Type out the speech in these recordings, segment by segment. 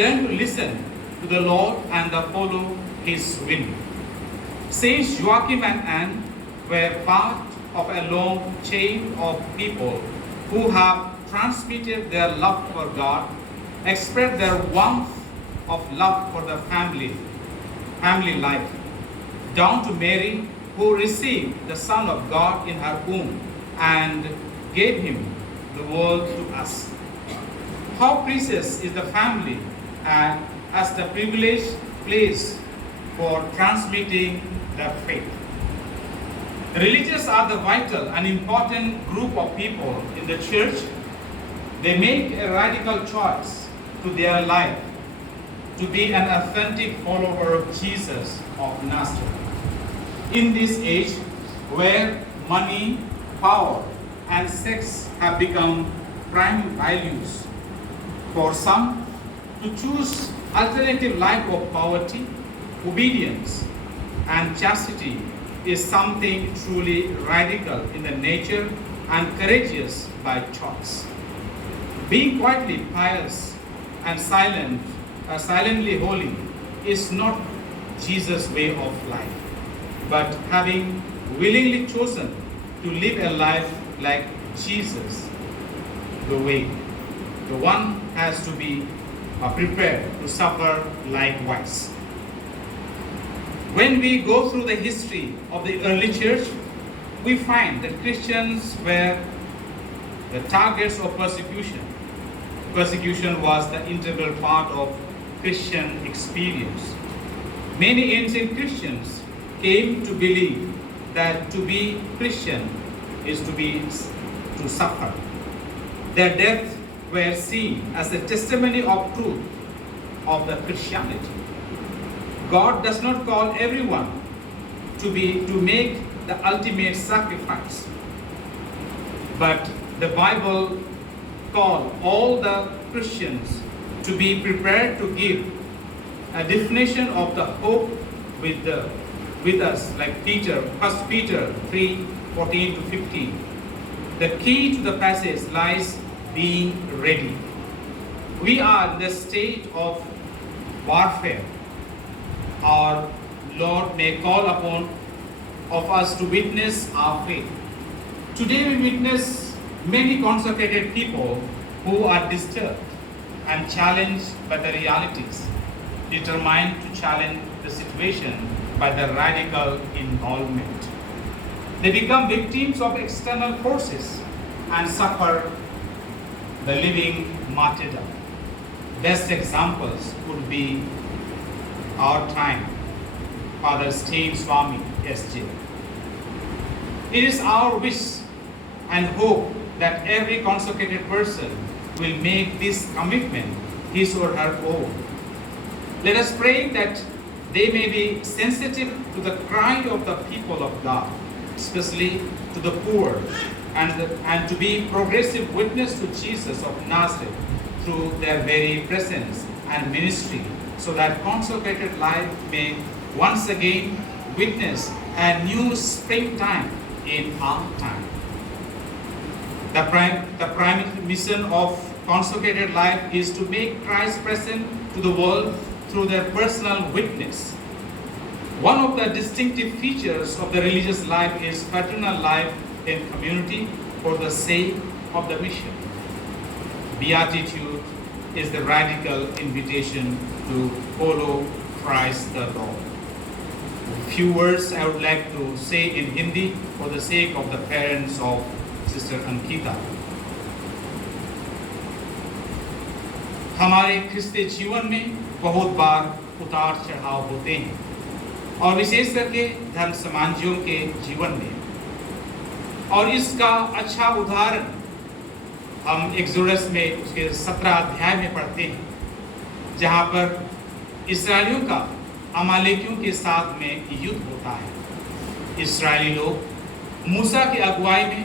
Learn to listen to the Lord and follow His will. Saints Joachim and Anne were part of a long chain of people who have transmitted their love for God, expressed their warmth of love for the family life, down to Mary, who received the Son of God in her womb and gave Him the world to us. How precious is the family and as the privileged place for transmitting the faith. The religious are the vital and important group of people in the church. They make a radical choice to their life to be an authentic follower of Jesus of Nazareth. In this age where money, power, and sex have become prime values, for some to choose alternative life of poverty, obedience, and chastity is something truly radical in the nature and courageous by choice. Being quietly pious and silently holy is not Jesus' way of life, but having willingly chosen to live a life like Jesus, the way. The one has to be prepared to suffer likewise. When we go through the history of the early church, we find that Christians were the targets of persecution. Persecution was the integral part of Christian experience. Many ancient Christians came to believe that to be Christian is to suffer. Their death were seen as a testimony of truth of the Christianity. God does not call everyone to make the ultimate sacrifice, but the Bible calls all the Christians to be prepared to give a definition of the hope with us, like Peter, 1 Peter 3:14 to 15. The key to the passage lies being ready. We are in the state of warfare. Our Lord may call upon of us to witness our faith. Today we witness many consecrated people who are disturbed and challenged by the realities, determined to challenge the situation by the radical involvement. They become victims of external forces and suffer the living martyrdom. Best examples would be our time, Father Steen Swami S.J. It is our wish and hope that every consecrated person will make this commitment his or her own. Let us pray that they may be sensitive to the cry of the people of God, especially to the poor, and to be progressive witness to Jesus of Nazareth through their very presence and ministry, so that consecrated life may once again witness a new springtime in our time. The primary mission of consecrated life is to make Christ present to the world through their personal witness. One of the distinctive features of the religious life is fraternal life in community for the sake of the mission. Beatitude is the radical invitation to follow Christ the Lord. A few words I would like to say in Hindi for the sake of the parents of Sister Ankita. हमारे ख्रिस्ती जीवन में बहुत बार उतार चढ़ाव होते हैं और विशेष करके धर्म समाजियों के जीवन में, और इसका अच्छा उदाहरण हम एक्सोडस में उसके 17 अध्याय में पढ़ते हैं, जहाँ पर इस्राएलियों का अमालेकियों के साथ में युद्ध होता है। इस्राएली लोग मूसा की अगुवाई में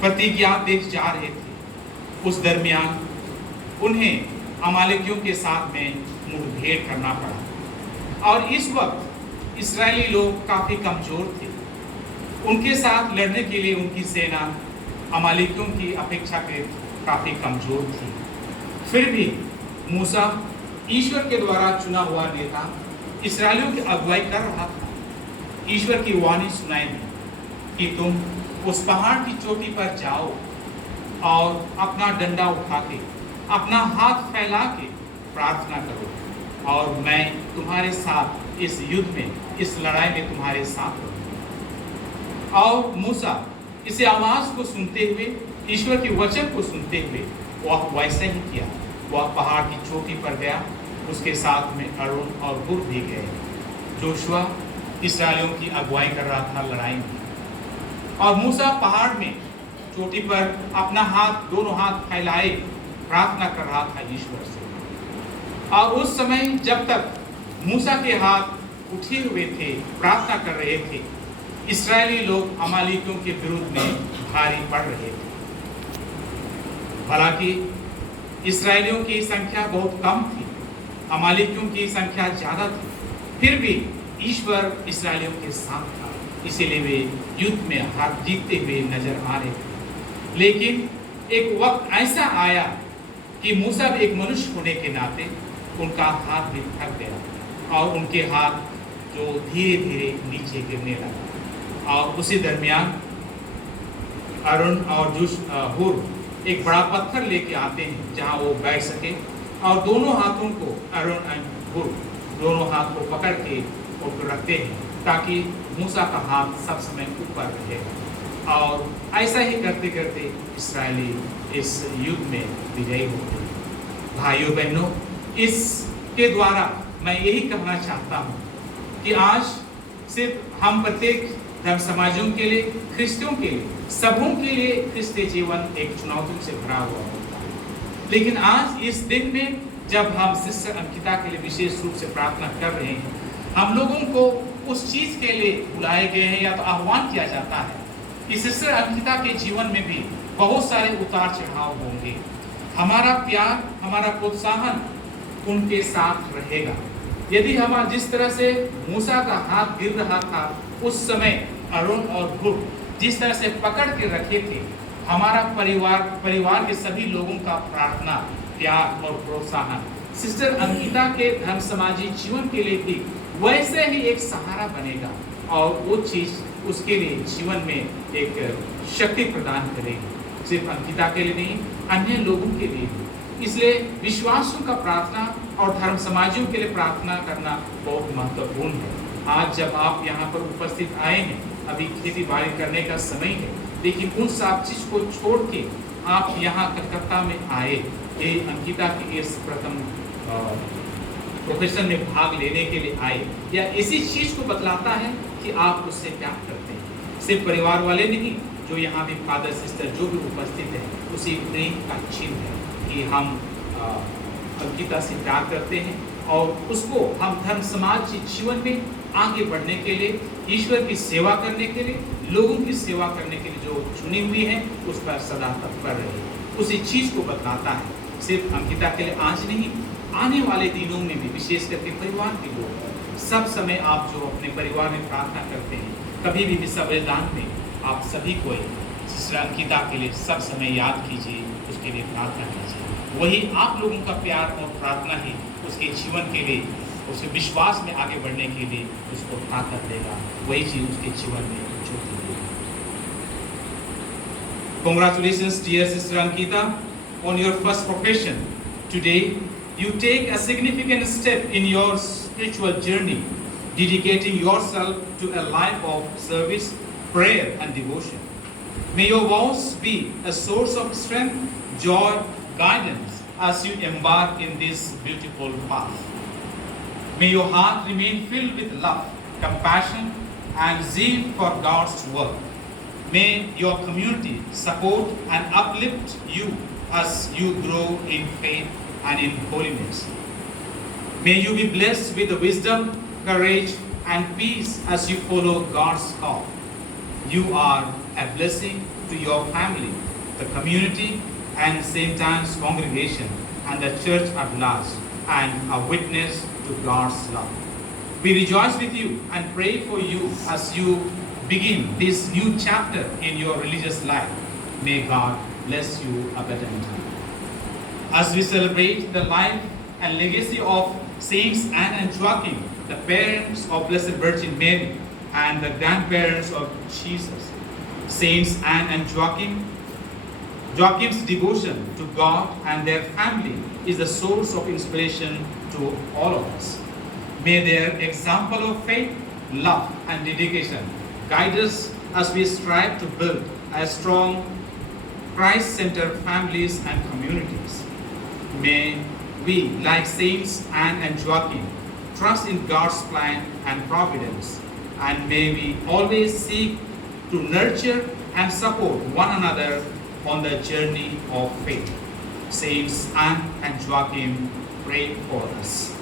प्रतिज्ञा देश जा रहे थे। उस दरमियान उन्हें अमालेकियों के साथ में मुठभेड़ करना पड़ा और इस वक्त इस्राएली लोग काफ़ी कमज़ोर थे। उनके साथ लड़ने के लिए उनकी सेना अमालेकियों की अपेक्षा के काफ़ी कमज़ोर थी। फिर भी मूसा ईश्वर के द्वारा चुना हुआ नेता इस्राएलियों की अगुवाई कर रहा था। ईश्वर की वाणी सुनाई दी कि तुम उस पहाड़ की चोटी पर जाओ और अपना डंडा उठा के, अपना हाथ फैला के प्रार्थना करो और मैं तुम्हारे साथ इस युद्ध में, इस लड़ाई में तुम्हारे साथ रहूंगा। और मूसा इसे आवाज को सुनते हुए, ईश्वर के वचन को सुनते हुए वह वैसा ही किया। वह पहाड़ की चोटी पर गया, उसके साथ में अरुण और हुर भी गए। जोशुआ इस्राएलियों की अगुवाई कर रहा था लड़ाई में, और मूसा पहाड़ में चोटी पर अपना हाथ, दोनों हाथ फैलाए प्रार्थना कर रहा था ईश्वर से। और उस समय जब तक मूसा के हाथ उठे हुए थे, प्रार्थना कर रहे थे, इस्राएली लोग अमालेकियों के विरुद्ध में भारी पड़ रहे थे। हालांकि इस्राएलियों की संख्या बहुत कम थी, अमालेकियों की संख्या ज्यादा थी, फिर भी ईश्वर इस्राएलियों के साथ था, इसीलिए वे युद्ध में हार जीतते हुए नजर आ रहे थे। लेकिन एक वक्त ऐसा आया कि मूसा भी एक मनुष्य होने के नाते उनका हाथ भी थक गया और उनके हाथ जो धीरे धीरे नीचे गिरने लगा। और उसी दरमियान अरुण और हुर एक बड़ा पत्थर लेके आते हैं जहां वो बैठ सके, और दोनों हाथों को, अरुण और हुर दोनों हाथ को पकड़ के उनको रखते हैं ताकि मूसा का हाथ सब समय ऊपर रहेगा। और ऐसा ही करते करते इस्राएली इस युद्ध में विजयी होते हैं। भाइयों बहनों, इसके द्वारा मैं यही कहना चाहता हूँ कि आज सिर्फ हम प्रत्येक धर्म समाजों के लिए, ख्रिस्तियों के लिए, सबों के लिए क्रिस्तीय जीवन एक चुनौतियों से भरा हुआ होता है। लेकिन आज इस दिन में जब हम सिस्टर अंकिता के लिए विशेष रूप से प्रार्थना कर रहे हैं, हम लोगों को उस चीज के लिए बुलाए गए हैं या तो आह्वान किया जाता है कि सिस्टर अंकिता के जीवन में भी बहुत सारे उतार चढ़ाव होंगे। हमारा प्यार, हमारा प्रोत्साहन उनके साथ रहेगा। यदि हम जिस तरह से मूसा का हाथ गिर रहा था उस समय अरुण और हुर जिस तरह से पकड़ के रखे थे, हमारा परिवार के सभी लोगों का प्रार्थना, प्यार और प्रोत्साहन सिस्टर अंकिता के धर्म समाजी जीवन के लिए भी वैसे ही एक सहारा बनेगा और वो चीज उसके लिए जीवन में एक शक्ति प्रदान करेगी, सिर्फ अंकिता के लिए नहीं, अन्य लोगों के लिए भी। इसलिए विश्वासों का प्रार्थना और धर्म समाजियों के लिए प्रार्थना करना बहुत महत्वपूर्ण है। आज जब आप यहाँ पर उपस्थित आए हैं, अभी खेती बाड़ी करने का समय है, लेकिन उन सब चीज को छोड़ के आप यहाँ कलकत्ता में आए, ये अंकिता के इस प्रथम प्रोफेशन में भाग लेने के लिए आए, या इसी चीज को बतलाता है कि आप उससे प्यार करते हैं। सिर्फ परिवार वाले नहीं, जो यहाँ भी फादर सिस्टर जो भी उपस्थित है, उसी प्रेम का चिन्ह है कि हम अंकिता से प्यार करते हैं और उसको हम धर्म समाज के जीवन में आगे बढ़ने के लिए, ईश्वर की सेवा करने के लिए, लोगों की सेवा करने के लिए जो चुनी हुई है उस पर सदा तत्पर रहे। उसी चीज को बतलाता है। सिर्फ अंकिता के लिए आज नहीं, आने वाले दिनों में भी, विशेष करके परिवार के लोग, सब समय आप जो अपने परिवार में प्रार्थना करते हैं, कभी भी संविधान में आप सभी को सिस्टर अंकिता के लिए सब समय याद कीजिए, उसके लिए प्रार्थना कीजिए। वही आप लोगों का प्यार और प्रार्थना ही उसके जीवन के लिए, उसके विश्वास में आगे बढ़ने के लिए उसको ताकत देगा, वही चीज उसके जीवन में ज्योति देगी। Congratulations, dear Sister Ankita, on your first profession. Today, you take a significant step in your spiritual journey, dedicating yourself to a life of service, prayer, and devotion. May your vows be a source of strength, joy, guidance as you embark in this beautiful path. May your heart remain filled with love, compassion, and zeal for God's work. May your community support and uplift you as you grow in faith and in holiness. May you be blessed with the wisdom, courage, and peace as you follow God's call. You are a blessing to your family, the community, and St. Anne's congregation, and the church at large, and a witness to God's love. We rejoice with you and pray for you as you begin this new chapter in your religious life. May God bless you abundantly. As we celebrate the life and legacy of Saints Anne and Joachim, the parents of Blessed Virgin Mary and the grandparents of Jesus. Saints Anne and Joachim's devotion to God and their family is the source of inspiration to all of us. May their example of faith, love, and dedication guide us as we strive to build a strong Christ-centered families and communities. May we, like Saints Anne and Joachim, trust in God's plan and providence, and may we always seek to nurture and support one another on the journey of faith. Saints Anne and Joachim, pray for us.